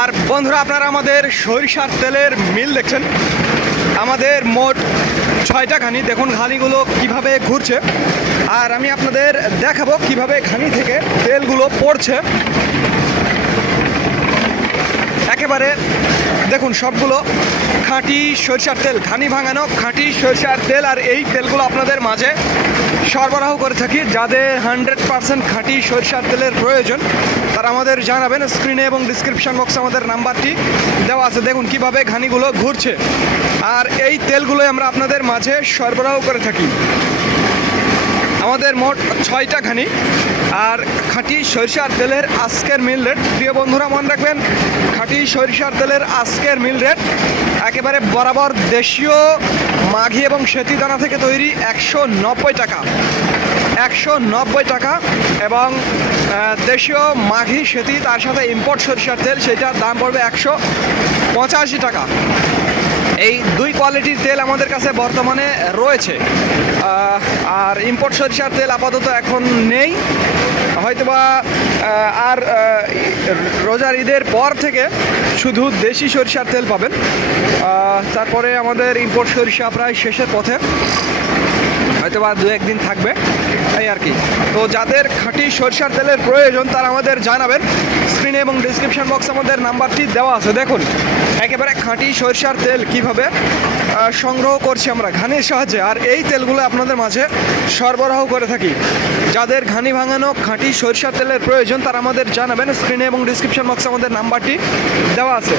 আর বন্ধুরা, আপনারা আমাদের সরিষার তেলের মিল দেখছেন। আমাদের মোট 6টা ঘানি। দেখুন ঘানিগুলো কিভাবে ঘুরছে, আর আমি আপনাদের দেখাবো কিভাবে ঘানি থেকে তেলগুলো পড়ছে। একেবারে দেখুন, সবগুলো খাঁটি সরিষার তেল, ঘানি ভাঙানো খাঁটি সরিষার তেল। আর এই তেলগুলো আপনাদের মাঝে সরবরাহ করে থাকি। যাদের 100% খাঁটি সরিষার তেলের প্রয়োজন তারা আমাদের জানাবেন। স্ক্রিনে এবং ডিসক্রিপশন বক্সে আমাদের নাম্বারটি দেওয়া আছে। দেখুন কিভাবে ঘানিগুলো ঘুরছে, আর এই তেলগুলোই আমরা আপনাদের মাঝে সরবরাহ করে থাকি। আমাদের মোট 6টা ঘানি আর খাঁটি সরিষার তেলের আজকের মিল রেট। প্রিয় বন্ধুরা, মনে রাখবেন, খাঁটি সরিষার তেলের আজকের মিল রেট একেবারে বরাবর দেশীয় মাঘি এবং সেতি দানা থেকে তৈরি 190 টাকা, 190 টাকা। এবং দেশীয় মাঘি সেতি তার সাথে ইম্পোর্ট সরিষার তেল, সেটার দাম পড়বে 185 টাকা। এই দুই কোয়ালিটির তেল আমাদের কাছে বর্তমানে রয়েছে। আর ইম্পোর্ট সরিষার তেল আপাতত এখন নেই, হয়তোবা আর রোজার ঈদের পর থেকে শুধু দেশি সরিষার তেল পাবেন। তারপরে আমাদের ইম্পোর্ট সরিষা প্রায় শেষের পথে, হয়তোবা 2-1 দিন থাকবে, এই আর কি। তো যাদের খাঁটি সরিষার তেলের প্রয়োজন তারা আমাদের জানাবেন। স্ক্রিনে এবং ডিসক্রিপশন বক্সে আমাদের নাম্বারটি দেওয়া আছে। দেখুন একেবারে খাঁটি সরিষার তেল কিভাবে সংগ্রহ করছি আমরা ঘানির সাহায্যে, আর এই তেলগুলো আপনাদের মাঝে সরবরাহ করে থাকি। যাদের ঘানি ভাঙানো খাঁটি সরিষার তেলের প্রয়োজন তারা আমাদের জানাবেন। স্ক্রিনে এবং ডিসক্রিপশন বক্সে আমাদের নাম্বারটি দেওয়া আছে।